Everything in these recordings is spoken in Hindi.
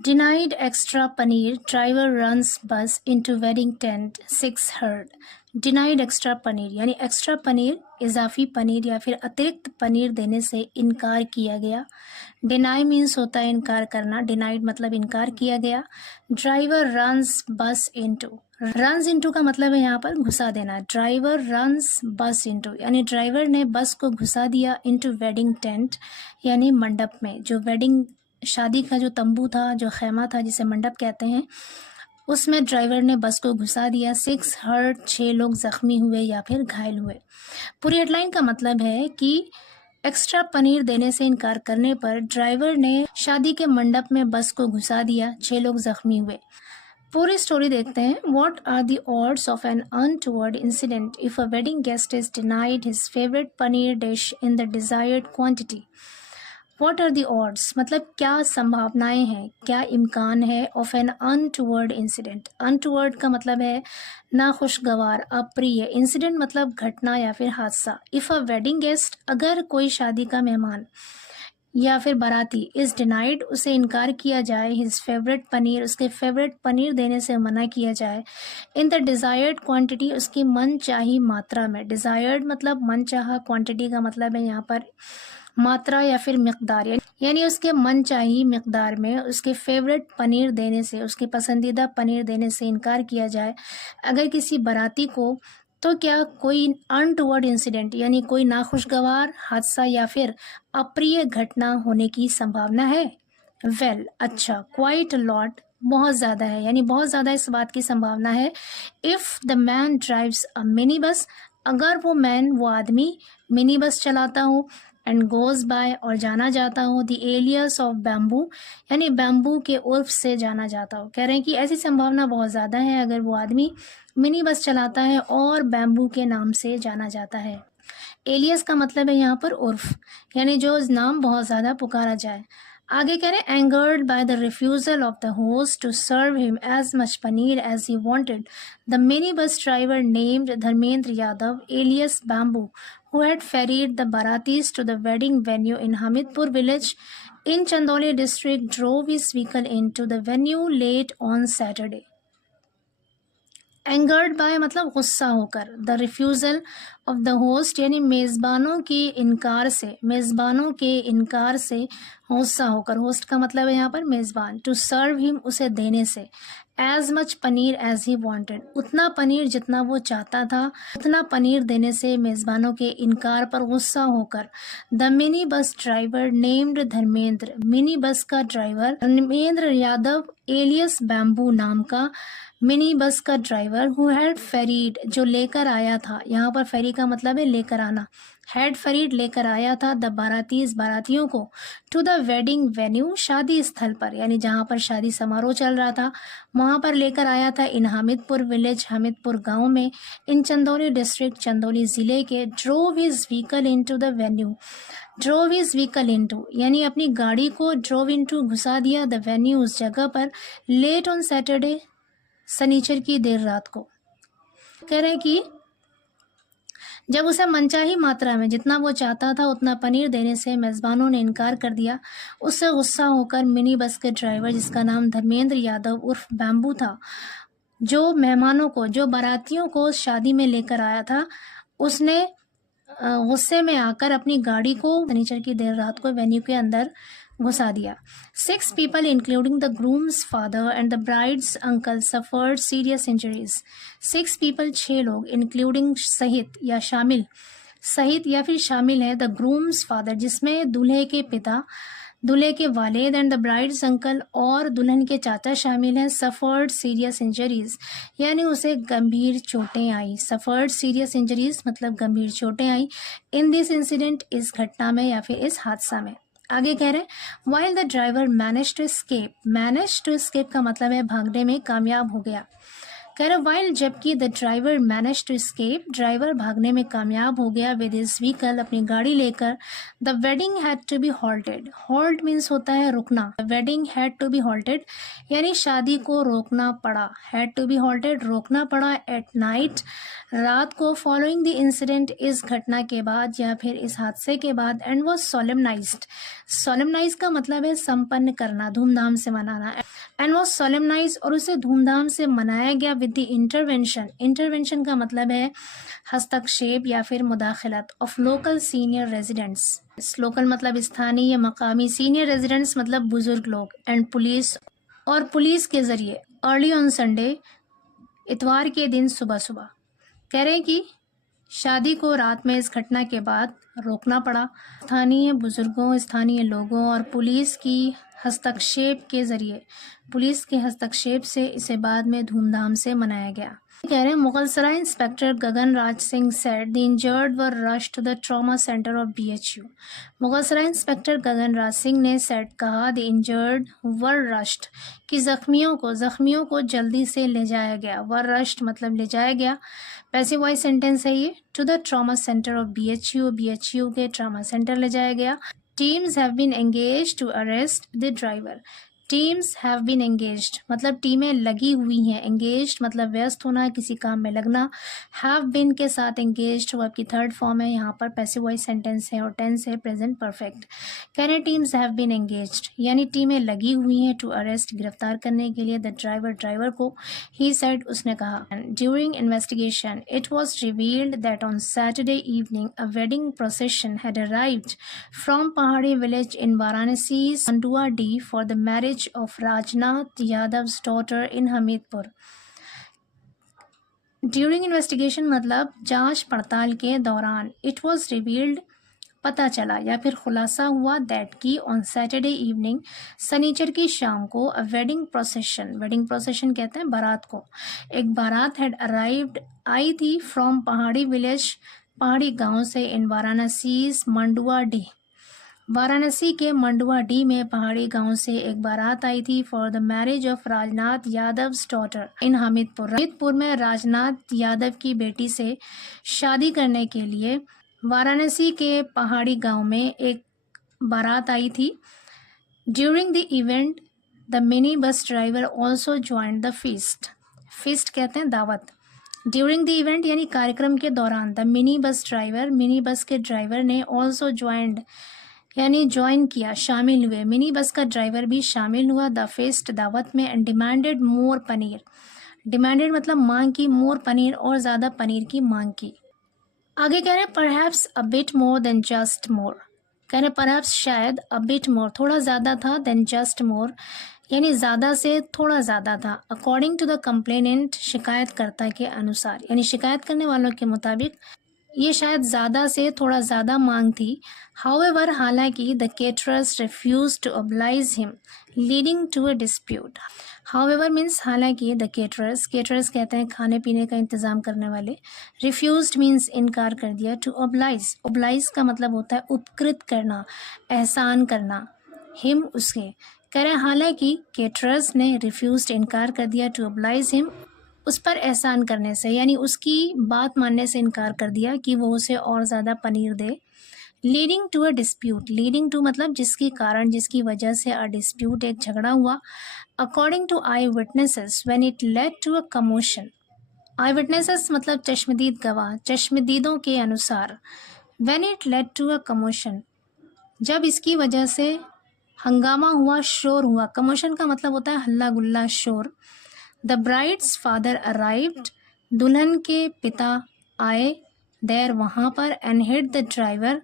Denied extra paneer, driver runs bus into wedding tent, 6 heard. Denied extra paneer यानी एक्स्ट्रा पनीर, इजाफी पनीर या फिर अतिरिक्त पनीर देने से इनकार किया गया। डिनाई मीन्स होता है इनकार करना, डिनाइड मतलब इनकार किया गया। ड्राइवर रन्स बस इनटू, रन्स इनटू का मतलब है यहाँ पर घुसा देना। ड्राइवर रन्स बस इनटू यानी ड्राइवर ने बस को घुसा दिया इनटू वेडिंग टेंट यानी मंडप में। जो वेडिंग शादी का जो तंबू था, जो खैमा था जिसे मंडप कहते हैं, उसमें ड्राइवर ने बस को घुसा दिया। 6 हर्ट, 6 लोग जख्मी हुए या फिर घायल हुए। पूरी हेडलाइन का मतलब है कि एक्स्ट्रा पनीर देने से इनकार करने पर ड्राइवर ने शादी के मंडप में बस को घुसा दिया, 6 लोग जख्मी हुए। पूरी स्टोरी देखते हैं। What are the odds of an untoward incident if a wedding guest is denied his favorite paneer dish in the desired quantity? What are the odds मतलब क्या संभावनाएं हैं, क्या इम्कान है of an untoward incident। untoward का मतलब है नाखुशगवार, अप्रिय। इंसिडेंट मतलब घटना या फिर हादसा। if a wedding guest अगर कोई शादी का मेहमान या फिर बाराती इज डिनाइड, उसे इनकार किया जाए, हिज फेवरेट पनीर, उसके फेवरेट पनीर देने से मना किया जाए, इन द डिज़ायर्ड क्वांटिटी, उसकी मन चाही मात्रा में। डिज़ायर्ड मतलब मन चाहा, क्वांटिटी का मतलब है यहाँ पर मात्रा या फिर मिकदार, यानी उसके मन चाही मिकदार में उसके फेवरेट पनीर देने से, उसके पसंदीदा पनीर देने से इनकार किया जाए अगर किसी बाराती को, तो क्या कोई अनटुवर्ड इंसिडेंट यानी कोई नाखुशगवार हादसा या फिर अप्रिय घटना होने की संभावना है। वेल अच्छा, क्वाइट लॉट बहुत ज़्यादा है, यानी बहुत ज़्यादा इस बात की संभावना है। If the man drives a mini bus, अगर वो आदमी मिनी बस चलाता हो, एंड गोज बाय और जाना जाता हो, द एलियस ऑफ बैम्बू यानी बैम्बू के उर्फ से जाना जाता हो। कह रहे हैं कि ऐसी संभावना बहुत ज़्यादा है अगर वो आदमी मिनी बस चलाता है और बैम्बू के नाम से जाना जाता है। एलियस का मतलब है यहाँ पर उर्फ, यानी जो नाम बहुत ज़्यादा पुकारा जाए। आगे कह रहे हैं angered by the refusal of the host to serve him as much paneer as he wanted, the mini bus driver named Dharmendra Yadav alias Bamboo who had ferried the Baratis to the wedding venue in Hamidpur village in Chandoli district drove his vehicle into the venue late on Saturday. Angered by मतलब गुस्सा होकर, the refusal of the host यानी मेज़बानों के इनकार से, मेज़बानों के इनकार से गुस्सा होकर, होस्ट का मतलब है यहाँ पर मेज़बान, टू सर्व हिम उसे देने से, as much paneer as he wanted उतना पनीर जितना वो चाहता था, उतना पनीर देने से मेज़बानों के इनकार पर गुस्सा होकर, the mini bus driver named Dharmendra, mini bus का driver Dharmendra Yadav alias Bamboo नाम का मिनी बस का ड्राइवर, हु हैड फेरीड जो लेकर आया था, यहाँ पर फेरी का मतलब है लेकर आना, हैड फेरीड लेकर आया था, द बारातीज बारातियों को, टू द वेडिंग वेन्यू शादी स्थल पर, यानी जहाँ पर शादी समारोह चल रहा था वहाँ पर लेकर आया था, इन हामिदपुर विलेज हामिदपुर गांव में, इन चंदौली डिस्ट्रिक्ट चंदौली ज़िले के, drove his vehicle into the venue, drove his vehicle into यानी अपनी गाड़ी को ड्रोव इनटू घुसा दिया, द वेन्यू उस जगह पर, लेट ऑन सैटरडे शनिचर की देर रात को। कह रहे हैं कि जब उसे मनचाही मात्रा में जितना वो चाहता था उतना पनीर देने से मेज़बानों ने इनकार कर दिया, उससे गुस्सा होकर मिनी बस के ड्राइवर जिसका नाम धर्मेंद्र यादव उर्फ बैम्बू था, जो मेहमानों को, जो बारातियों को शादी में लेकर आया था, उसने गुस्से में आकर अपनी गाड़ी को शनिचर की देर रात को वेन्यू के अंदर घुसा दिया। 6 people including the groom's father and the bride's uncle suffered serious injuries. 6 people 6 लोग including सहित या शामिल, सहित या फिर शामिल है the groom's father जिसमें दूल्हे के पिता, दूल्हे के वालिद एंड द ब्राइड्स अंकल और दुल्हन के चाचा शामिल हैं, सफर्ड सीरियस इंजरीज यानी उसे गंभीर चोटें आई, सफर्ड सीरियस इंजरीज मतलब गंभीर चोटें आई, इन दिस इंसिडेंट इस घटना में या फिर इस हादसा में। आगे कह रहे हैं while the driver manage to escape, manage to escape का मतलब है भागने में कामयाब हो गया। कह रहे वाइल जबकि the driver manage to escape, driver भागने में कामयाब हो गया विद हिज व्हीकल, अपनी गाड़ी लेकर। The wedding had to be halted, halt means होता है रुकना, the wedding had to be halted यानी शादी को रोकना पड़ा, हैड टू बी हॉल्टेड रोकना पड़ा एट नाइट रात को, फॉलोइंग द इंसिडेंट इस घटना के बाद या फिर इस हादसे के बाद, एंड वॉज सोलेमनाइज्ड, सोलेमनाइज का मतलब है संपन्न करना, धूमधाम से मनाना, एंड वॉज सोलेमनाइज और उसे धूमधाम से मनाया गया विद द इंटरवेंशन, इंटरवेंशन का मतलब है हस्तक्षेप या फिर मुदाखलत of local senior residents, local मतलब स्थानीय मकामी, सीनियर रेजिडेंट्स मतलब बुजुर्ग लोग, एंड पुलिस और पुलिस के जरिए, अर्ली ऑन संडे इतवार के दिन सुबह सुबह। कह रहे हैं कि शादी को रात में इस घटना के बाद रोकना पड़ा, स्थानीय बुजुर्गों, स्थानीय लोगों और पुलिस की हस्तक्षेप के जरिए, पुलिस के हस्तक्षेप से इसे बाद में धूमधाम से मनाया गया। कह रहे हैं Mughalsarai inspector Gagan Raj Singh said the injured were rush to the trauma centre of BHU, Mughalsarai inspector Gagan Raj Singh ने सेड कहा द इंजर्ड वर रश्ड कि जख्मियों को जल्दी से ले जाया गया, वर रश्ड मतलब ले जाया गया, पैसिव वॉइस सेंटेंस है ये, to the trauma centre of BHU के ट्रॉमा सेंटर ले जाया गया। Teams have been engaged to arrest the driver, teams have been engaged मतलब टीमें लगी हुई हैं, एंगेज्ड मतलब व्यस्त होना, किसी काम में लगना, हैव बीन के साथ एंगेज्ड वर्ब की थर्ड फॉर्म है, यहाँ पर पैसिव वॉइस सेंटेंस है और टेंस है प्रेजेंट परफेक्ट। कह रहे टीम्स हैव बीन एंगेज्ड यानी टीमें लगी हुई हैं टू अरेस्ट गिरफ्तार करने के लिए द ड्राइवर को, ही सेड उसने कहा। During investigation it was revealed that on Saturday evening a wedding procession had arrived from Pahadi village in Varanasi Manduadih for the marriage of Rajnath Yadav's daughter in Hamidpur. During investigation मतलब जांच पड़ताल के दौरान, it was revealed पता चला या फिर खुलासा हुआ दैट की ऑन सैटरडे इवनिंग शनिचर की शाम को अ वेडिंग प्रोसेशन कहते हैं बारात को, एक बारात हैड अराइव्ड आई थी फ्रॉम पहाड़ी विलेज पहाड़ी गांव से इन वाराणसी मंडुआ डी, वाराणसी के मंडुआ डी में पहाड़ी गांव से एक बारात आई थी for the marriage of Rajnath Yadav daughter in Hamidpur में राजनाथ यादव की बेटी से शादी करने के लिए वाराणसी के पहाड़ी गांव में एक बारात आई थी। During the event the mini bus driver also joined the feast कहते हैं दावत। ड्यूरिंग द इवेंट यानी कार्यक्रम के दौरान, द मिनी बस के ड्राइवर ने ऑल्सो ज्वाइंड यानी ज्वाइन किया, शामिल हुए, मिनी बस का ड्राइवर भी शामिल हुआ द फेस्ट दावत में, and demanded more paneer, demanded मतलब मांग की, मोर पनीर और ज़्यादा पनीर की मांग की। आगे कह रहे हैं perhaps a bit more than just more, कह रहे परहैप्स शायद अ बिट मोर थोड़ा ज़्यादा था, देन जस्ट मोर यानी ज़्यादा से थोड़ा ज़्यादा था, अकॉर्डिंग टू द कंप्लेनेंट शिकायतकर्ता के अनुसार यानी शिकायत करने वालों के मुताबिक ये शायद ज़्यादा से थोड़ा ज़्यादा मांग थी। हाउएवर हालांकि the caterers refuse to oblige him leading to a dispute, however means हालांकि द केटरर्स कहते हैं खाने पीने का इंतज़ाम करने वाले, रिफ्यूज्ड मीन्स इनकार कर दिया, टू ओब्लाइज का मतलब होता है उपकृत करना, एहसान करना, हिम उसके, कह रहे हालांकि केटरर्स ने रिफ्यूज्ड इनकार कर दिया टू ओब्लाइज हिम उस पर एहसान करने से यानी उसकी बात मानने से इनकार कर दिया कि वो उसे और ज़्यादा पनीर दे। Leading to a dispute, leading to मतलब जिसके कारण जिसकी वजह से अ डिस्प्यूट एक झगड़ा हुआ। According to eye witnesses when it led to a commotion, eye witnesses मतलब चश्मदीद गवाह, चश्मदीदों के अनुसार, when it led to a commotion जब इसकी वजह से हंगामा हुआ, शोर हुआ, कमोशन का मतलब होता है हल्ला गुल्ला शोर। द ब्राइड्स फादर अराइव्ड, दुल्हन के पिता आए, देर वहाँ पर, एंड हिट द ड्राइवर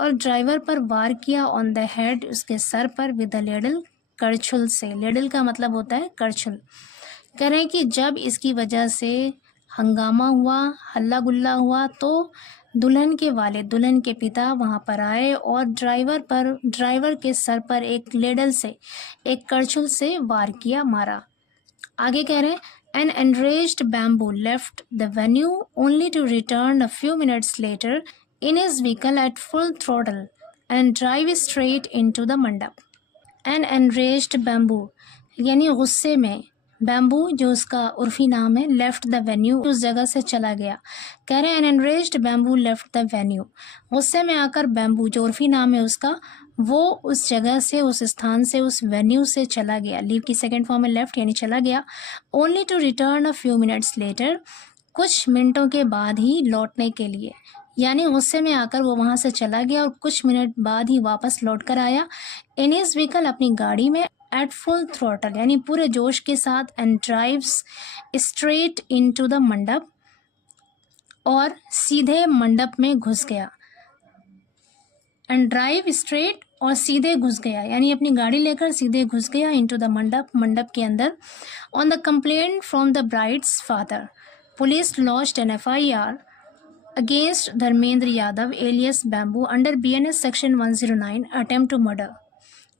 और ड्राइवर पर वार किया, ऑन द हेड उसके सर पर, विद द लेडल करछुल से, लेडल का मतलब होता है करछुल। कह रहे हैं कि जब इसकी वजह से हंगामा हुआ, हल्ला गुल्ला हुआ तो दुल्हन के पिता वहाँ पर आए और ड्राइवर के सर पर एक लेडल से, एक करछुल से वार किया, मारा। आगे कह रहे हैं an enraged Bamboo left the venue only to return a few minutes later in his vehicle at full throttle and drive straight into the mandap. An enraged Bamboo यानी गुस्से में, बैम्बू जो उसका उर्फी नाम है, लेफ्ट द वेन्यू, उस जगह से चला गया। कह रहे हैं an enraged Bamboo left the venue, गुस्से में आकर बैम्बू जो उर्फी नाम है उसका, वो उस जगह से, उस स्थान से, उस वेन्यू से चला गया। लीव की सेकेंड फॉर्म है लेफ्ट, यानी चला गया। Only to return a few minutes later, कुछ मिनटों के बाद ही लौटने के लिए, यानी गुस्से में आकर वो वहाँ से चला गया और कुछ मिनट बाद ही वापस लौट कर आया। इन हिज व्हीकल, अपनी गाड़ी में, एट फुल थ्रोटल यानी पूरे जोश के साथ, and drives straight into the मंडप, और सीधे मंडप में घुस गया। एंड ड्राइव स्ट्रेट, और सीधे घुस गया, यानी अपनी गाड़ी लेकर सीधे घुस गया इनटू द मंडप, मंडप के अंदर। On the complaint from the brides father, police launched N FIR against Dharmendra Yadav alias Bamboo under BNS section 109 attempt to murder।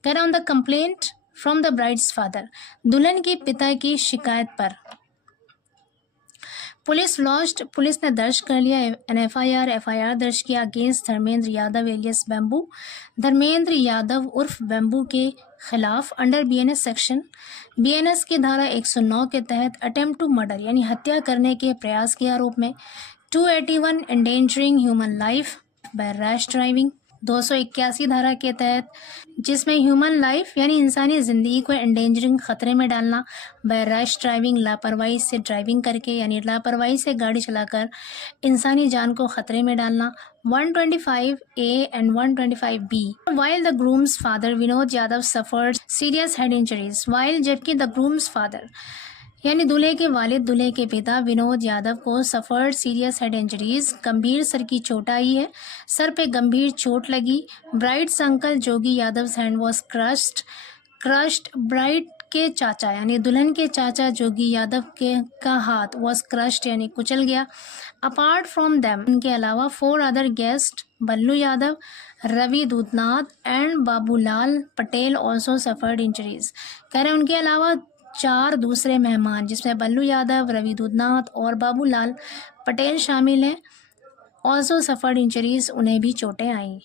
कह रहा on the complaint from the brides father, दुल्हन के पिता की शिकायत पर पुलिस ने दर्ज कर लिया एन FIR दर्ज किया against Dharmendra Yadav alias Bamboo, Dharmendra Yadav उर्फ बैम्बू के खिलाफ अंडर BNS सेक्शन, BNS की धारा 109 के तहत अटेम्प्ट टू मर्डर यानी हत्या करने के प्रयास के आरोप में, 281 endangering human life by rash driving, 281 धारा के तहत, जिसमें ह्यूमन लाइफ यानी इंसानी ज़िंदगी को एंडेंजरिंग खतरे में डालना, बाय रैश ड्राइविंग लापरवाही से ड्राइविंग करके यानी लापरवाही से गाड़ी चलाकर इंसानी जान को खतरे में डालना, 125A and 125B। While the grooms father Vinod Yadav suffered serious head injuries, while जबकि द ग्रूम्स फादर यानी दूल्हे के वालिद, दूल्हे के पिता विनोद यादव को सफर्ड सीरियस हेड इंजरीज, गंभीर सर की चोट आई है, सर पे गंभीर चोट लगी। Brides uncle Jogi Yadav hand was crushed, bride के चाचा यानी दुल्हन के चाचा जोगी यादव का हाथ वॉज क्रश्ड यानी कुचल गया। अपार्ट फ्रॉम देम, इनके अलावा 4 other guest Ballu Yadav, Ravi Dudhnath and Babulal Patel also suffered injuries. कह रहे हैं उनके अलावा 4 दूसरे मेहमान जिसमें बल्लू यादव, रवि दूधनाथ और बाबूलाल पटेल शामिल हैं, ऑल्सो सफर्ड इंजरीज, उन्हें भी चोटें आईं।